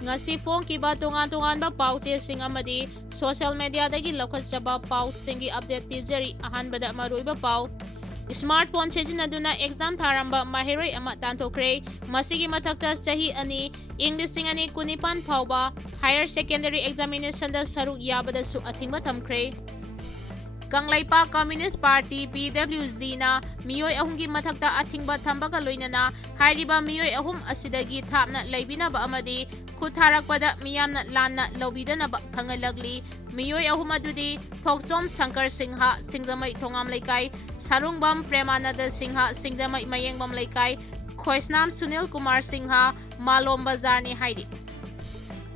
Ngasi fonkꯤba tongan-tonganba pautesing amadi social media dagi lokhatjaba pausingi update pijari ahanbada maruiba pau. Smartphone sijinaduna exam tharamba Maheiroi ama Thokre masigi mathakta chahi ani English singani kunipan phauba higher secondary examination da saruk yabada su athingba thamkhre. Kangla Communist Party BWZ na Mioi Ahumgi mathakta athingba thambaga loinana hairiba Mioi Ahum asidagi thapna leibinaba amadi khutharakpada miyamna lanna lobidanaba khangalagli Mioi Ahum adudi Thokchom Shankar Singha Singdamai Thongam Laikai Sarungbam Premananda Singha Singdamai Mayengbam Laikai Khoisnam Sunil Kumar Singha Malom Bazarni hairi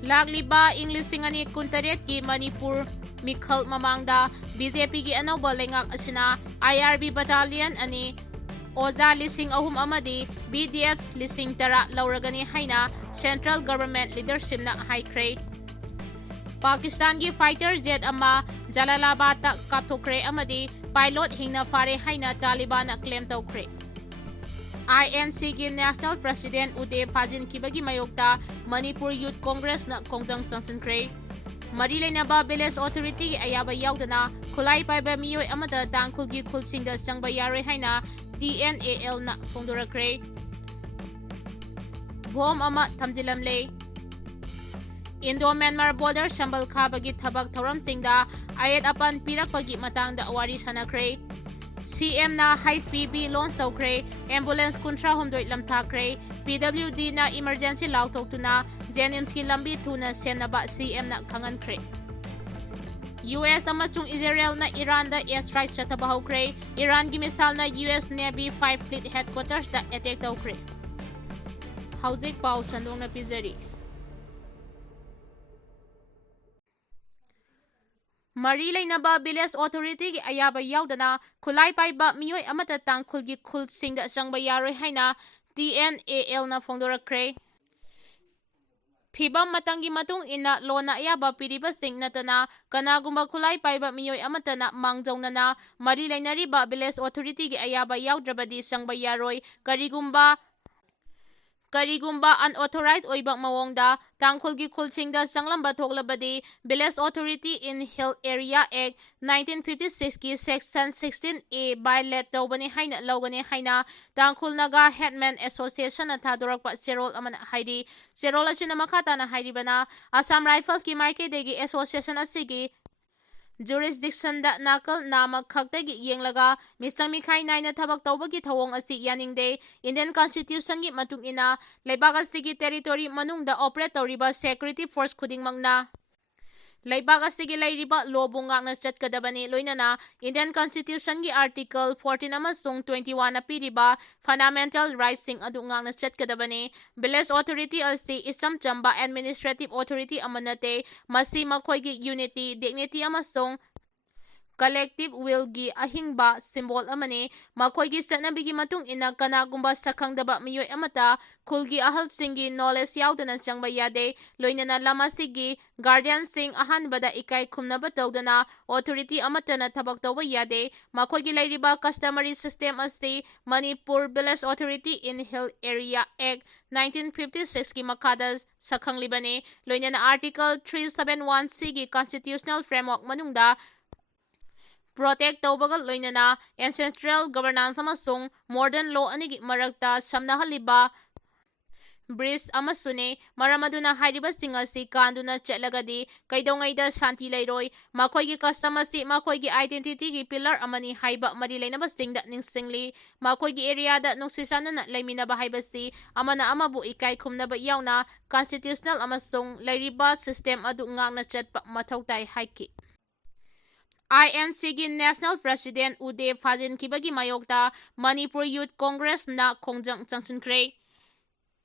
Lagliba English singani kuntaret ki Manipur Mikhal mamangda BJP gi anauba lengak asina IRB battalion ani Oza lising ahum amadi BDF lising tara lauragani haina central government leadership na haikre. Pakistan gi fighter jet ama Jalalabad ta kapthokre amadi pilot hingna fare haina Taliban na claim tawkre. INC gi national president Ude Fajin kibagi mayokta Manipur Youth Congress na kongjang changchankhre. Mari Lainaba Village Authority ayaba yaudana khulai paiba Mioi amada tangkhul gi khulsingda changba yaroi haina TNAL na phongdorakre. Bom ama thamjilamle. Indo-Myanmar border sambal khabagi thabak thoram singda ayat apan pirakpagi matangda wari sanakre. CM na high-speed launch tawkre, ambulance kuntra humdoi lamthakre, PWD na emergency lautoktuna, Jenims ki lambi tuna senaba CM na khangankre. US amasung Israel na Iran da airstrike satabahokre, Iran gi missile na US Navy 5 Fleet Headquarters da attack tawkre. Hauzik pau sandong na pizari. Mari Lainaba Village Authority gi ayaba yaudana khulai paiba Mioi amata tangkhul gi khulsingda changba yaroi haina TNAL na phongdorakre. Phibam matangi matung ina lona ayaba piriba sing natana kanagumba khulai paiba Mioi amata na mangjaunana Mari Lainariba Village Authority gi ayaba yaudrabadi changba yaroi Karigumba unauthorized oibak mawongda tangkhul gi khulsingda changlamba thoklabadi Village Authority in Hill Area Act 1956 ki section 16A violate tawbani haina lawgani haina tangkhul Naga Headman Association na thadorakpa cherol amana hairi cherol asina makhata na hairibana Assam Rifles ki maikadegi association asigi jurisdiction da nakal nama khaktagi yenglaga misang mikhai naina thabak tawbagi thawong asi yaningde Indian Constitution gi matung ina leibak asigi territory manungda operate tawriba security force khudingmangna leibak asigi leiriba lobung ngakna chatkadabani loinana Indian Constitution gi article 14 amasung 21 na piriba fundamental rights sing adu ngakna chatkadabani Village Authority asi isam chamba administrative authority amanate masi makhoi gi unity dignity amasung collective will gi ahingba symbol amane makhoi gi chanabigi matung ina kanagumba sakhangdaba Mioi amata khulgi ahal singi knowledge yaudana changba yade loinana lamasigi guardian sing ahanbada ikai khumnaba tawdana authority amatana thabak tawba yade makhoi gi lairiba customary system asti Manipur Village Authority in Hill Area Act 1956 ki makada sakhanglibane loinana article 371C gi constitutional framework manungda protect tawbagal loinana ancestral governance amasung modern law anigi marakta samnahaliba bridge amasune maramaduna hairiba singasi kanduna chatlagadi kaidongaida shanti leiroi makhoigi customers makhoigi identity gi pillar amani haiba mari leinaba singda ningsingli makhoigi area da nungsisanana leiminaba haibasi amana amabu ikai khumnaba yauna constitutional amasung leiriba system adu ngakna chatpa mathautai haiki INC gi National President Ude Fajin kibagi mayokta Manipur Youth Congress na kongjang changchankhre.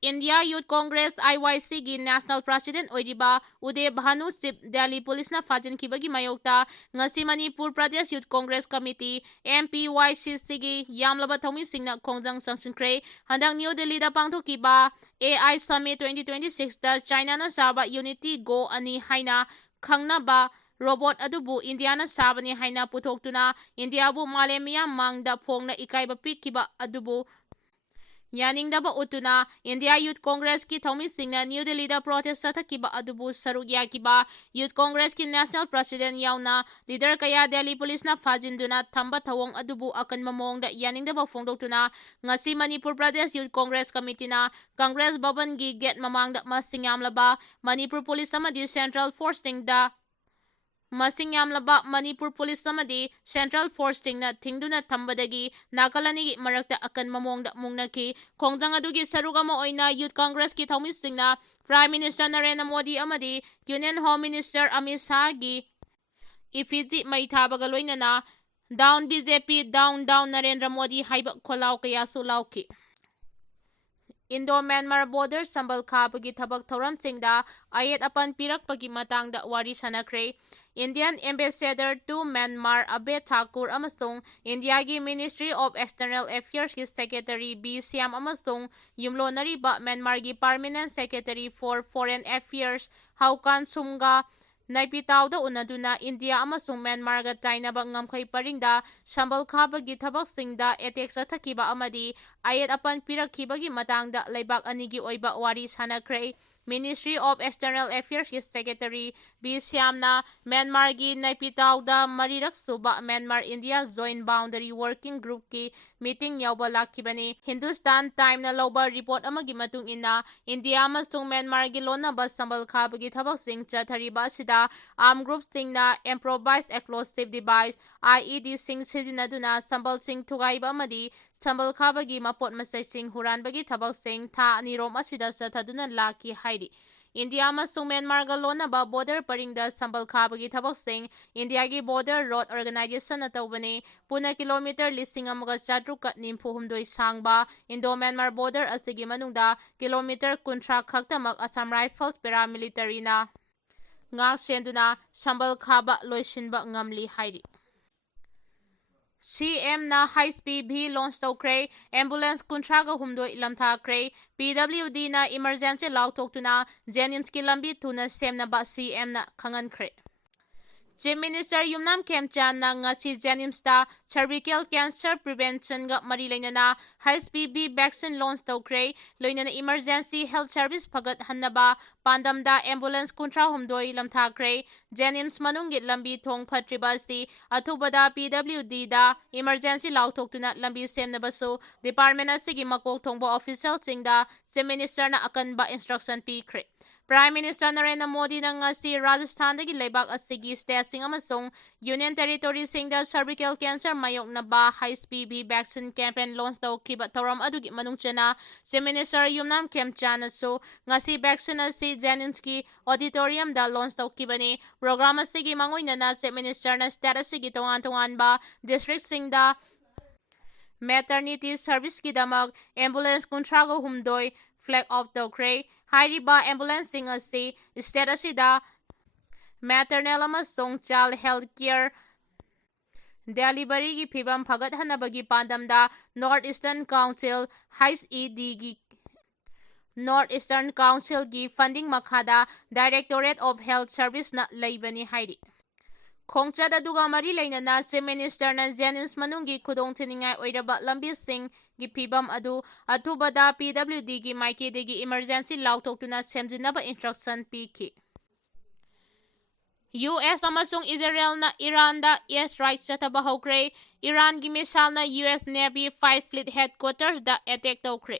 India Youth Congress IYC gi National President oiriba Ude Bhanu Chief Delhi Police na Fajin kibagi mayokta ngasi Manipur Pradesh Youth Congress Committee MPYCC gi yamlaba thomi singna kongjang changchankhre. Handang New Delhi da pangthokiba AI Summit 2026 da China na saba Unity Go ani haina khangnaba robot adubu India na sabani haina putoktuna India bu malemiya mangda phongna ikaiba pitkiba adubu ꯌꯥꯅꯤꯡꯗꯕ ꯎꯠꯇꯨꯅ India youth ꯀꯣꯡꯒ꯭ꯔꯦꯁꯀꯤ ꯊꯧꯃꯤꯁꯤꯡꯅ new ꯗꯤꯜꯂꯤꯗ protest ꯆꯠꯊꯈꯤꯕ ꯑꯗꯨꯕꯨ ꯁꯔꯨꯛ ꯌꯥꯈꯤꯕ youth ꯀꯣꯡꯒ꯭ꯔꯦꯁꯀꯤ national president ꯌꯥꯎꯅ leader ꯀꯌꯥ ꯗꯦꯜꯂꯤ ꯄꯨꯂꯤꯁꯅ ꯐꯥꯖꯤꯟꯗꯨꯅ ꯊꯝꯕ ꯊꯧꯑꯣꯡ ꯑꯗꯨꯕꯨ ꯑꯀꯟꯕ ꯃꯑꯣꯡꯗ ꯌꯥꯅꯤꯡꯗꯕ ꯐꯣꯡꯗꯣꯛꯇꯨꯅ ꯉꯁꯤ ꯃꯅꯤꯄꯨꯔ ꯄ꯭ꯔꯗꯦꯁ ꯌꯨꯊ ꯀꯣꯡꯒ꯭ꯔꯦꯁ ꯀꯃꯤꯇꯤꯅ ꯀꯪꯒ꯭ꯔꯦꯁ ꯚꯕꯟꯒꯤ ꯒꯦꯠ ꯃꯃꯥꯡꯗ ꯃꯁꯤꯡ ꯌꯥꯝꯂꯕ ꯃꯅꯤꯄꯨꯔ ꯄꯨꯂꯤꯁ ꯑꯃꯗꯤ ꯁꯦꯟꯇ꯭ꯔꯦꯜ ꯐꯣꯔꯁꯁꯤꯡꯗ ꯃꯁꯤꯡ ꯌꯥꯝꯂꯕ ꯃꯅꯤꯄꯨꯔ ꯄꯨꯂꯤꯁ ꯑꯃꯗꯤ ꯁꯦꯟꯇ꯭ꯔꯦꯜ ꯐꯣꯔꯁꯁꯤꯡꯅ ꯊꯤꯡꯗꯨꯅ ꯊꯝꯕꯗꯒꯤ ꯅꯥꯀꯜ ꯑꯅꯤꯒꯤ ꯃꯔꯛꯇ ꯑꯀꯟꯕ ꯃꯑꯣꯡꯗ ꯃꯨꯛꯅꯈꯤ꯫ ꯈꯣꯡꯖꯪ ꯑꯗꯨꯒꯤ ꯁꯔꯨꯛ ꯑꯃ ꯑꯣꯏꯅ ꯌꯨꯊ ꯀꯪꯒ꯭ꯔꯦꯁꯀꯤ ꯊꯧꯃꯤꯁꯤꯡꯅ ꯄ꯭ꯔꯥꯏꯝ ꯃꯤꯅꯤꯁꯇꯔ ꯅꯔꯦꯟꯗ꯭ꯔ ꯃꯣꯗꯤ ꯑꯃꯗꯤ ꯌꯨꯅꯤꯌꯟ ꯍꯣꯝ ꯃꯤꯅꯤꯁꯇꯔ ꯑꯃꯤꯠ ꯁꯥꯍꯒꯤ ꯏꯐꯤꯖꯤ ꯃꯩ ꯊꯥꯕꯒ ꯂꯣꯏꯅꯅ down BJP, down down Narendra Modi ꯍꯥꯏꯕ ꯈꯣꯜꯂꯥꯎ ꯀꯌꯥꯁꯨ ꯂꯥꯎꯈꯤ꯫ ꯏꯟꯗꯣ ꯃ꯭ꯌꯥꯟꯃꯥꯔ ꯕꯣꯔꯗꯔ ꯁꯝꯕꯜ ꯈꯥꯕꯒꯤ ꯊꯕꯛ ꯊꯧꯔꯝꯁꯤꯡꯗ ꯑꯌꯦꯠ ꯑꯄꯟ ꯄꯤꯔꯛꯄꯒꯤ ꯃꯇꯥꯡꯗ ꯋꯥꯔꯤ ꯁꯥꯅꯈ꯭ꯔꯦ꯫ Indian ambassador to Myanmar Abhay Thakur ꯑꯃꯁꯨꯡ ꯏꯟꯗꯤꯌꯥꯒꯤ ꯃꯤꯅꯤꯁꯇ꯭ꯔꯤ ꯑꯣꯐ ꯑꯦꯛꯁꯇꯔꯅꯦꯜ ꯑꯦꯐꯤꯌꯔꯁꯀꯤ ꯁꯦꯀ꯭ꯔꯦꯇꯔꯤ ꯕꯤ ꯁ꯭ꯌꯥꯝ ꯑꯃꯁꯨꯡ ꯌꯨꯝꯂꯣꯟꯅꯔꯤꯕ ꯃ꯭ꯌꯥꯟꯃꯥꯔꯒꯤ permanent secretary for foreign affairs ꯍꯥꯎꯀꯥꯟ ꯁꯨꯝꯒ ꯅꯥꯏꯄꯤꯇꯥꯎꯗ ꯎꯅꯗꯨꯅ ꯏꯟꯗꯤꯌꯥ ꯑꯃꯁꯨꯡ ꯃ꯭ꯌꯥꯟꯃꯥꯔꯒ ꯇꯥꯏꯅꯕ ꯉꯝꯈꯩ ꯄꯔꯤꯡꯗ ꯁꯝꯕꯜ ꯈꯥꯕꯒꯤ ꯊꯕꯛꯁꯤꯡꯗ ꯑꯦꯇꯦꯛ ꯆꯠꯊꯈꯤꯕ ꯑꯃꯗꯤ ꯑꯌꯦꯠ ꯑꯄꯟ ꯄꯤꯔꯛꯈꯤꯕꯒꯤ ꯃꯇꯥꯡꯗ ꯂꯩꯕꯥꯛ ꯑꯅꯤꯒꯤ ꯑꯣꯏꯕ ꯋꯥꯔꯤ ꯁꯥꯅꯈ꯭ꯔꯦ꯫ ꯃꯤꯅꯤꯁꯇ꯭ꯔꯤ ꯑꯣꯐ ꯑꯦꯛꯁꯇꯔꯅꯦꯜ ꯑꯦꯐꯤꯌꯔꯁꯀꯤ ꯁꯦꯀ꯭ꯔꯦꯇꯔꯤ ꯕꯤ ꯁ꯭ꯌꯥꯝꯅ ꯃ꯭ꯌꯥꯟꯃꯥꯔꯒꯤ ꯅꯥꯏꯄꯤꯇꯥꯎꯗ ꯃꯔꯤꯔꯛ ꯁꯨꯕ Myanmar India joint boundary working ꯒ꯭ꯔꯨꯞꯀꯤ ꯃꯤꯇꯤꯡ ꯌꯥꯎꯕ ꯂꯥꯛꯈꯤꯕꯅꯤ꯫ ꯍꯤꯟꯗꯨꯁꯇꯥꯟ ꯇꯥꯏꯝꯅ ꯂꯧꯕ ꯔꯤꯄꯣꯔꯠ ꯑꯃꯒꯤ ꯃꯇꯨꯡ ꯏꯟꯅ ꯏꯟꯗꯤꯌꯥ ꯑꯃꯁꯨꯡ ꯃ꯭ꯌꯥꯟꯃꯥꯔꯒꯤ ꯂꯣꯟꯅꯕ ꯁꯝꯕꯜ ꯈꯥꯕꯒꯤ ꯊꯕꯛꯁꯤꯡ ꯆꯠꯊꯔꯤꯕ ꯑꯁꯤꯗ ꯑꯥꯔꯝ ꯒ꯭ꯔꯨꯞꯁꯤꯡꯅ ꯏꯝꯄ꯭ꯔꯣꯚꯥꯏꯖ ꯑꯦꯛꯁꯄ꯭ꯂꯣꯁꯤꯚ ꯗꯤꯚꯥꯏꯁ (IEDꯁꯤꯡ ꯁꯤꯖꯤꯟꯅꯗꯨꯅ ꯁꯝꯕꯜꯁꯤꯡ ꯊꯨꯒꯥꯏꯕ ꯑꯃꯗꯤ ꯁꯝꯕꯜ ꯈꯥꯕꯒꯤ ꯃꯄꯣꯠ ꯃꯆꯩꯁꯤꯡ ꯍꯨꯔꯥꯟꯕꯒꯤ ꯊꯕꯛꯁꯤꯡ ꯊꯥ ꯑꯅꯤꯔꯣꯝ ꯑꯁꯤꯗ ꯆꯠꯊꯗꯨꯅ ꯂꯥꯛꯈꯤ ꯍꯥꯏꯔꯤ꯫ ꯏꯟꯗꯤꯌꯥ ꯑꯃꯁꯨꯡ ꯃ꯭ꯌꯥꯟꯃꯥꯔꯒ ꯂꯣꯟꯅꯕ ꯕꯣꯔꯗꯔ ꯄꯔꯤꯡꯗ ꯁꯝꯕꯜ ꯈꯥꯕꯒꯤ ꯊꯕꯛꯁꯤꯡ ꯏꯟꯗꯤꯌꯥꯒꯤ ꯕꯣꯔꯗꯔ ꯔꯣꯗ ꯑꯣꯔꯒꯅꯥꯏꯖꯦꯁꯟꯅ ꯇꯧꯕꯅꯤ꯫ ꯄꯨꯟꯅ ꯀꯤꯂꯣꯃꯤꯇꯔ 1,794 ꯁꯥꯡꯕ ꯏꯟꯗꯣ ꯃ꯭ꯌꯥꯟꯃꯥꯔ ꯕꯣꯔꯗꯔ ꯑꯁꯤꯒꯤ ꯃꯅꯨꯡꯗ ꯀꯤꯂꯣꯃꯤꯇꯔ 30 ꯈꯛꯇꯃꯛ ꯑꯁꯥꯝ ꯔꯥꯏꯐꯜꯁ ꯄꯦꯔꯥꯃꯤꯂꯤꯇꯔꯤꯅ ꯉꯥꯛ-ꯁꯦꯟꯗꯨꯅ ꯁꯝꯕꯜ ꯈꯥꯕ ꯂꯣꯏꯁꯤꯟꯕ ꯉꯝꯂꯤ ꯍꯥꯏꯔꯤ꯫ ꯁꯤꯑꯦꯝꯅ ꯍꯩꯆ.ꯄꯤ.ꯚꯤ ꯂꯣꯟꯆ ꯇꯧꯈ꯭ꯔꯦ꯫ ꯑꯦꯝꯕꯨꯂꯦꯟꯁ 38 ꯂꯝꯊꯥꯈ꯭ꯔꯦ꯫ ꯄꯤ.ꯗꯕ꯭ꯂꯤꯎ.ꯗꯤꯅ ꯏꯃꯔꯖꯦꯟꯁꯤ ꯂꯥꯎꯊꯣꯛꯇꯨꯅ ꯖꯦꯅꯤꯝꯁꯀꯤ ꯂꯝꯕꯤ ꯊꯨꯅ ꯁꯦꯝꯅꯕ ꯁꯤꯑꯦꯝꯅ ꯈꯪꯍꯟꯈ꯭ꯔꯦ꯫ ꯆꯤꯐ ꯃꯤꯅꯤꯁꯇꯔ ꯌꯨꯝꯅꯥꯝ ꯈꯦꯝꯆꯥꯟꯗꯅ ꯉꯁꯤ ꯖꯦꯅꯤꯝꯁꯇ ꯁꯔꯚꯤꯀꯦꯜ ꯀꯦꯟꯁꯔ ꯄ꯭ꯔꯤꯚꯦꯟꯁꯟꯒ ꯃꯔꯤ ꯂꯩꯅꯅ ꯍꯩꯆ.ꯄꯤ.ꯚꯤ ꯚꯦꯛꯁꯤꯟ ꯂꯣꯟꯆ ꯇꯧꯈ꯭ꯔꯦ꯫ ꯂꯣꯏꯅꯅ ꯏꯃꯔꯖꯦꯟꯁꯤ ꯍꯦꯜꯊ ꯁꯔꯚꯤꯁ ꯐꯒꯠꯍꯟꯅꯕ ꯄꯥꯟꯗꯝꯗ ꯑꯦꯝꯕꯨꯂꯦꯟꯁ 38 ꯂꯝꯊꯥꯈ꯭ꯔꯦ꯫ ꯖꯦꯅꯤꯝꯁ ꯃꯅꯨꯡꯒꯤ ꯂꯝꯕꯤ ꯊꯣꯡ ꯐꯠꯇ꯭ꯔꯤꯕ ꯑꯁꯤ ꯑꯊꯨꯕꯗ ꯄꯤ.ꯗꯕ꯭ꯂꯤꯎ.ꯗꯤꯗ ꯏꯃꯔꯖꯦꯟꯁꯤ ꯂꯥꯎꯊꯣꯛꯇꯨꯅ ꯂꯝꯕꯤ ꯁꯦꯝꯅꯕꯁꯨ ꯗꯤꯄꯥꯔꯠꯃꯦꯟꯠ ꯑꯁꯤꯒꯤ ꯃꯀꯣꯛ ꯊꯣꯡꯕ ꯑꯣꯐꯤꯁꯤꯌꯦꯜꯁꯤꯡꯗ ꯆꯤꯐ ꯃꯤꯅꯤꯁꯇꯔꯅ ꯑꯀꯟꯕ ꯏꯟꯁꯇ꯭ꯔꯛꯁꯟ ꯄꯤꯈ꯭ꯔꯦ꯫ ꯄ꯭ꯔꯥꯏꯝ ꯃꯤꯅꯤꯁꯇꯔ ꯅꯔꯦꯟꯗ꯭ꯔ ꯃꯣꯗꯤꯅ ꯉꯁꯤ ꯔꯥꯖꯁꯊꯥꯟꯗꯒꯤ ꯂꯩꯕꯥꯛ ꯑꯁꯤꯒꯤ ꯁ꯭ꯇꯦꯠꯁꯤꯡ ꯑꯃꯁꯨꯡ ꯌꯨꯅꯤꯌꯟ ꯇꯦꯔꯤꯇꯣꯔꯤꯁꯤꯡꯗ ꯁꯔꯚꯤꯀꯦꯜ ꯀꯦꯟꯁꯔ ꯃꯥꯌꯣꯛꯅꯕ ꯍꯩꯆ.ꯄꯤ.ꯚꯤ ꯚꯦꯛꯁꯤꯟ ꯀꯦꯝꯄꯦꯟ ꯂꯣꯟꯆ ꯇꯧꯈꯤꯕ ꯊꯧꯔꯝ ꯑꯗꯨꯒꯤ ꯃꯅꯨꯡꯆꯟꯅ ꯆꯤꯐ ꯃꯤꯅꯤꯁꯇꯔ ꯌꯨꯝꯅꯥꯝ ꯈꯦꯝꯆꯥꯟꯗꯅꯁꯨ ꯉꯁꯤ ꯚꯦꯛꯁꯤꯟ ꯑꯁꯤ ꯖꯦꯅꯤꯝꯁꯀꯤ ꯑꯣꯗꯤꯇꯣꯔꯤꯌꯝꯗ ꯂꯣꯟꯆ ꯇꯧꯈꯤꯕꯅꯤ꯫ ꯄ꯭ꯔꯣꯒ꯭ꯔꯥꯝ ꯑꯁꯤꯒꯤ ꯃꯥꯡꯑꯣꯏꯅꯅ ꯆꯤꯐ ꯃꯤꯅꯤꯁꯇꯔꯅ ꯁ꯭ꯇꯦꯠ ꯑꯁꯤꯒꯤ ꯇꯣꯉꯥꯟ ꯇꯣꯉꯥꯟꯕ ꯗꯤꯁꯇ꯭ꯔꯤꯛꯁꯤꯡꯗ ꯃꯦꯇꯔꯅꯤꯇꯤ ꯁꯔꯚꯤꯁꯀꯤꯗꯃꯛ ꯑꯦꯝꯕꯨꯂꯦꯟꯁ 38 ꯐ꯭ꯂꯦꯒ ꯑꯣꯐ ꯇꯧꯈ꯭ꯔꯦ꯫ ꯍꯥꯏꯔꯤꯕ ꯑꯦꯝꯕꯨꯂꯦꯟꯁꯁꯤꯡ ꯑꯁꯤ ꯁ꯭ꯇꯦꯠ ꯑꯁꯤꯗ ꯃꯦꯇꯔꯅꯦꯜ ꯑꯃꯁꯨꯡ ꯆꯥꯏꯜꯗ ꯍꯦꯜꯊ ꯀꯦꯌꯔ ꯗꯦꯂꯤꯚꯔꯤꯒꯤ ꯐꯤꯚꯝ ꯐꯒꯠꯍꯟꯅꯕꯒꯤ ꯄꯥꯟꯗꯝꯗ ꯅꯣꯔꯊ ꯏꯁꯇꯔꯟ ꯀꯥꯎꯟꯁꯤꯜ (HEDꯒꯤ ꯅꯣꯔꯊ ꯏꯁꯇꯔꯟ ꯀꯥꯎꯟꯁꯤꯜꯒꯤ ꯐꯟꯗꯤꯡ ꯃꯈꯥꯗ ꯗꯥꯏꯔꯦꯛꯇꯣꯔꯦꯠ ꯑꯣꯐ ꯍꯦꯜꯊ ꯁꯔꯚꯤꯁꯅ ꯂꯩꯕꯅꯤ ꯍꯥꯏꯔꯤ꯫ ꯈꯣꯡꯆꯠ ꯑꯗꯨꯒ ꯃꯔꯤ ꯂꯩꯅꯅ ꯆꯤꯐ ꯃꯤꯅꯤꯁꯇꯔꯅ ꯖꯦꯅꯤꯝꯁ ꯃꯅꯨꯡꯒꯤ ꯈꯨꯗꯣꯡꯊꯤꯅꯤꯡꯉꯥꯏ ꯑꯣꯏꯔꯕ ꯂꯝꯕꯤꯁꯤꯡꯒꯤ ꯐꯤꯚꯝ ꯑꯗꯨ ꯑꯊꯨꯕꯗ ꯄꯤ.ꯗꯕ꯭ꯂꯤꯎ.ꯗꯤꯒꯤ ꯃꯥꯏꯀꯩꯗꯒꯤ ꯏꯃꯔꯖꯦꯟꯁꯤ ꯂꯥꯎꯊꯣꯛꯇꯨꯅ ꯁꯦꯝꯖꯤꯟꯅꯕ ꯏꯟꯁꯇ꯭ꯔꯛꯁꯟ ꯄꯤꯈꯤ꯫ ꯌꯨ.ꯑꯦꯁ. ꯑꯃꯁꯨꯡ ꯏꯖꯔꯦꯜꯅ ꯏꯔꯥꯟꯗ ꯑꯦꯌꯔ ꯁ꯭ꯇ꯭ꯔꯥꯏꯛ ꯆꯠꯊꯕ ꯍꯧꯈ꯭ꯔꯦ꯫ ꯏꯔꯥꯟꯒꯤ ꯃꯤꯁꯥꯏꯜꯅ ꯌꯨ.ꯑꯦꯁ. ꯅꯦꯚꯤ 5 ꯐ꯭ꯂꯤꯠ ꯍꯦꯗꯀ꯭ꯋꯥꯔꯇꯔꯁꯗ ꯑꯦꯇꯦꯛ ꯇꯧꯈ꯭ꯔꯦ꯫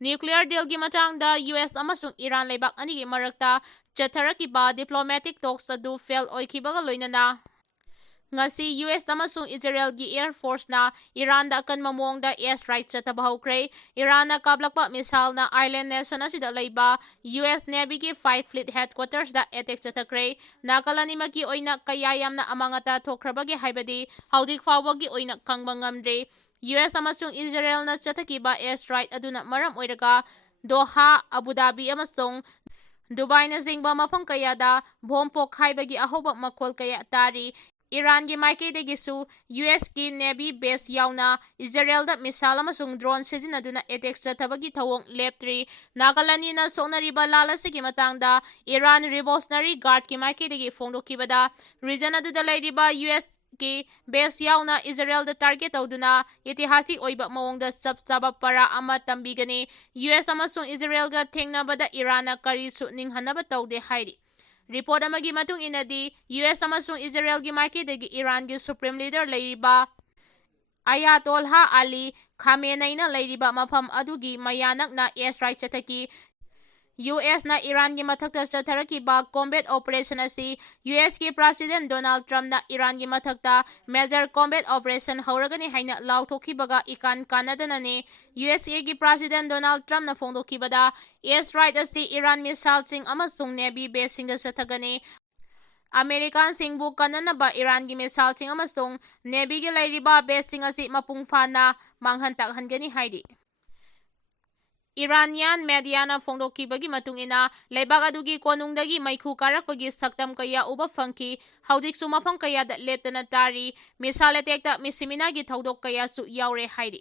ꯅ꯭ꯌꯨꯀ꯭ꯂꯤꯌꯔ ꯗꯤꯜꯒꯤ ꯃꯇꯥꯡꯗ ꯌꯨ.ꯑꯦꯁ. ꯑꯃꯁꯨꯡ ꯏꯔꯥꯟ ꯂꯩꯕꯥꯛ ꯑꯅꯤꯒꯤ ꯃꯔꯛꯇ ꯆꯠꯊꯔꯛꯈꯤꯕ ꯗꯤꯄ꯭ꯂꯣꯃꯦꯇꯤꯛ ꯇꯣꯛꯁ ꯑꯗꯨ ꯐꯦꯜ ꯑꯣꯏꯈꯤꯕꯒ ꯂꯣꯏꯅꯅ ꯉꯁꯤ ꯌꯨ.ꯑꯦꯁ. ꯑꯃꯁꯨꯡ ꯏꯖꯔꯦꯜꯒꯤ ꯑꯦꯌꯔ ꯐꯣꯔꯁꯅ ꯏꯔꯥꯟꯗ ꯑꯀꯟꯕ ꯃꯑꯣꯡꯗ ꯑꯦꯌꯔ ꯁ꯭ꯇ꯭ꯔꯥꯏꯛ ꯆꯠꯊꯕ ꯍꯧꯈ꯭ꯔꯦ꯫ ꯏꯔꯥꯟꯅ ꯀꯥꯞꯂꯛꯄ ꯃꯤꯁꯥꯏꯜꯅ ꯑꯥꯏꯂꯦꯟꯗ ꯅꯦꯁꯟ ꯑꯁꯤꯗ ꯂꯩꯕ ꯌꯨ.ꯑꯦꯁ. ꯅꯦꯚꯤꯒꯤ 5 ꯐ꯭ꯂꯤꯠ ꯍꯦꯗꯀ꯭ꯋꯥꯔꯇꯔꯁꯗ ꯑꯦꯇꯦꯛ ꯆꯠꯊꯈ꯭ꯔꯦ꯫ ꯅꯥꯀꯜ ꯑꯅꯤꯃꯛꯀꯤ ꯑꯣꯏꯅ ꯀꯌꯥ ꯌꯥꯝꯅ ꯑꯃꯥꯡ ꯑꯇꯥ ꯊꯣꯛꯈ꯭ꯔꯕꯒꯦ ꯍꯥꯏꯕꯗꯤ ꯍꯧꯖꯤꯛ ꯐꯥꯎꯕꯒꯤ ꯑꯣꯏꯅ ꯈꯪꯕ ꯉꯝꯗ꯭ꯔꯤ꯫ ꯌꯨ.ꯑꯦꯁ. ꯑꯃꯁꯨꯡ ꯏꯖꯔꯦꯜꯅ ꯆꯠꯊꯈꯤꯕ ꯑꯦꯌꯔ ꯁ꯭ꯇ꯭ꯔꯥꯏꯛ ꯑꯗꯨꯅ ꯃꯔꯝ ꯑꯣꯏꯔꯒ ꯗꯣꯍꯥ, ꯑꯕꯨ ꯙꯥꯕꯤ ꯑꯃꯁꯨꯡ ꯗꯨꯕꯥꯏꯅꯆꯤꯡꯕ ꯃꯐꯝ ꯀꯌꯥꯗ ꯕꯣꯝ ꯄꯣꯈꯥꯏꯕꯒꯤ ꯑꯍꯧꯕ ꯃꯈꯣꯜ ꯀꯌꯥ ꯇꯥꯔꯤ꯫ ꯏꯔꯥꯟꯒꯤ ꯃꯥꯏꯀꯩꯗꯒꯤꯁꯨ ꯌꯨ.ꯑꯦꯁ.ꯀꯤ ꯅꯦꯚꯤ ꯕꯦꯖ ꯌꯥꯎꯅ ꯏꯖꯔꯦꯜꯗ ꯃꯤꯁꯥꯏꯜ ꯑꯃꯁꯨꯡ ꯗ꯭ꯔꯣꯟ ꯁꯤꯖꯤꯟꯅꯗꯨꯅ ꯑꯦꯇꯦꯛ ꯆꯠꯊꯕꯒꯤ ꯊꯧꯑꯣꯡ ꯂꯦꯞꯇ꯭ꯔꯤ꯫ ꯅꯥꯀꯜ ꯑꯅꯤꯅ ꯁꯣꯛꯅꯔꯤꯕ ꯂꯥꯜ ꯑꯁꯤꯒꯤ ꯃꯇꯥꯡꯗ ꯏꯔꯥꯟ ꯔꯤꯚꯣꯂꯨꯁꯅꯔꯤ ꯒꯥꯔꯗꯀꯤ ꯃꯥꯏꯀꯩꯗꯒꯤ ꯐꯣꯡꯗꯣꯛꯈꯤꯕꯗ ꯔꯤꯖꯟ ꯑꯗꯨꯗ ꯂꯩꯔꯤꯕ US. ki base yauna Israel da target tawduna itihasik oiba mawongda chapchaba para ama tambigani US amasung Israel ga thengnabada Iran na karisu ninghanaba tawde hairi. Report amagi matung inadi US amasung Israel gi maikidagi Iran gi Supreme Leader leiriba Ayatollah Ali Khamenei na leiriba mafam adugi mayanak na airstrike chataki US na Iran gi mathakta chatharakiba combat operation asi US ki President Donald Trump na Iran gi mathakta major combat operation hauragani haina lauthokibaga ikan kanadanane USA gi President Donald Trump na phongdokibada airstrike asi Iran missile ching amasung Navy base sing da chathagani American singbu kananaba Iran gi missile ching amasung Navy gi leiriba base sing asi mapung fana manghantak hangani haidi. Iranian media na phongdokibagi matungina leibag adugi konungdagi maikhu karakpagi saktam kaya uba fangki haudiksu mafam kaya da leptana tari misal attack ta misimina gi thaudok kaya su yaure hairi.